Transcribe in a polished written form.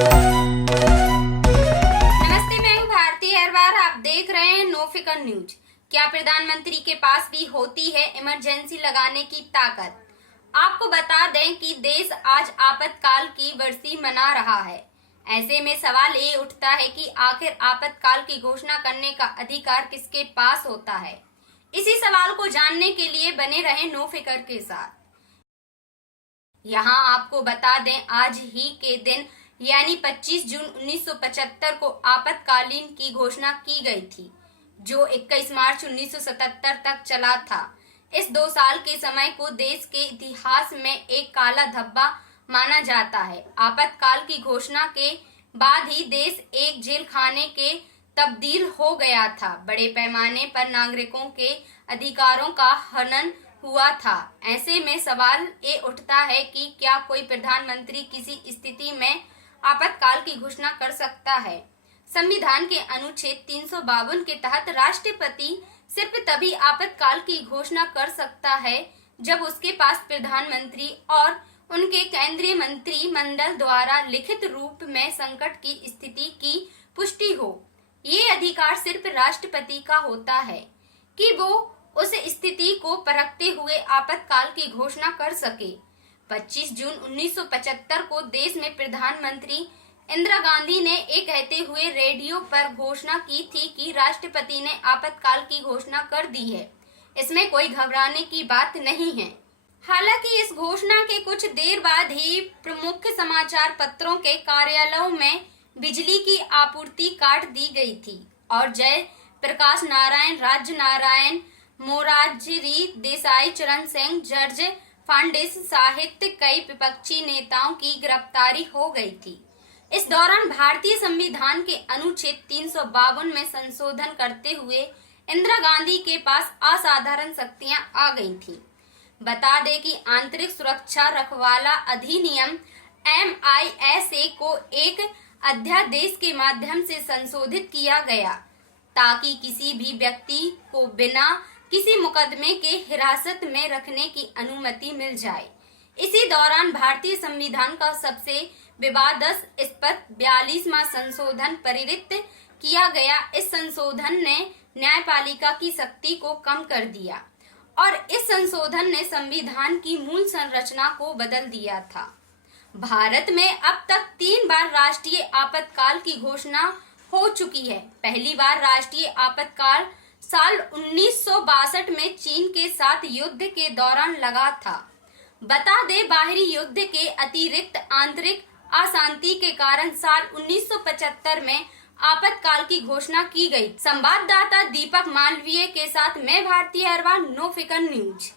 नमस्ते, मैं हूँ भारती अहरवार। आप देख रहे हैं नो फिकर न्यूज। क्या प्रधानमंत्री के पास भी होती है इमरजेंसी लगाने की ताकत? आपको बता दें कि देश आज आपातकाल की वर्षी मना रहा है। ऐसे में सवाल ये उठता है कि आखिर आपातकाल की घोषणा करने का अधिकार किसके पास होता है। इसी सवाल को जानने के लिए बने रहे नो फिकर के साथ। यहाँ आपको बता दें, आज ही के दिन यानी 25 जून 1975 को आपातकालीन की घोषणा की गई थी, जो 21 मार्च 1977 तक चला था। इस 2 साल के समय को देश के इतिहास में एक काला धब्बा माना जाता है। आपातकाल की घोषणा के बाद ही देश एक जेल खाने के तब्दील हो गया था। बड़े पैमाने पर नागरिकों के अधिकारों का हनन हुआ था। ऐसे में सवाल ये उठता है कि क्या कोई प्रधानमंत्री किसी स्थिति में आपातकाल की घोषणा कर सकता है। संविधान के अनुच्छेद 352 के तहत राष्ट्रपति सिर्फ तभी आपातकाल की घोषणा कर सकता है जब उसके पास प्रधानमंत्री और उनके केंद्रीय मंत्रिमंडल द्वारा लिखित रूप में संकट की स्थिति की पुष्टि हो। ये अधिकार सिर्फ राष्ट्रपति का होता है कि वो उस स्थिति को परखते हुए आपातकाल की घोषणा कर सके। 25 जून 1975 को देश में प्रधानमंत्री इंदिरा गांधी ने ये कहते हुए रेडियो पर घोषणा की थी कि राष्ट्रपति ने आपातकाल की घोषणा कर दी है, इसमें कोई घबराने की बात नहीं है। हालांकि इस घोषणा के कुछ देर बाद ही प्रमुख समाचार पत्रों के कार्यालयों में बिजली की आपूर्ति काट दी गई थी और जय प्रकाश नारायण, राज्य नारायण, मोरारजी देसाई, चरण सिंह, जॉर्ज फर्नांडिस सहित कई विपक्षी नेताओं की गिरफ्तारी हो गई थी। इस दौरान भारतीय संविधान के अनुच्छेद 352 में संशोधन करते हुए इंदिरा गांधी के पास असाधारण शक्तियां आ गई थीं। बता दें कि आंतरिक सुरक्षा रखवाला अधिनियम MISA को एक अध्यादेश के माध्यम से संशोधित किया गया ताकि किसी भी व्यक्ति को बिना किसी मुकदमे के हिरासत में रखने की अनुमति मिल जाए। इसी दौरान भारतीय संविधान का सबसे विवादास्पद 42वां संशोधन पारित किया गया। इस संशोधन ने न्यायपालिका की शक्ति को कम कर दिया और इस संशोधन ने संविधान की मूल संरचना को बदल दिया था। भारत में अब तक 3 बार राष्ट्रीय आपातकाल की घोषणा हो चुकी है। पहली बार राष्ट्रीय आपातकाल साल 1962 में चीन के साथ युद्ध के दौरान लगा था। बता दें, बाहरी युद्ध के अतिरिक्त आंतरिक अशांति के कारण साल 1975 में आपातकाल की घोषणा की गई। संवाददाता दीपक मालवीय के साथ मैं भारती अहरवार, नो फिकर न्यूज।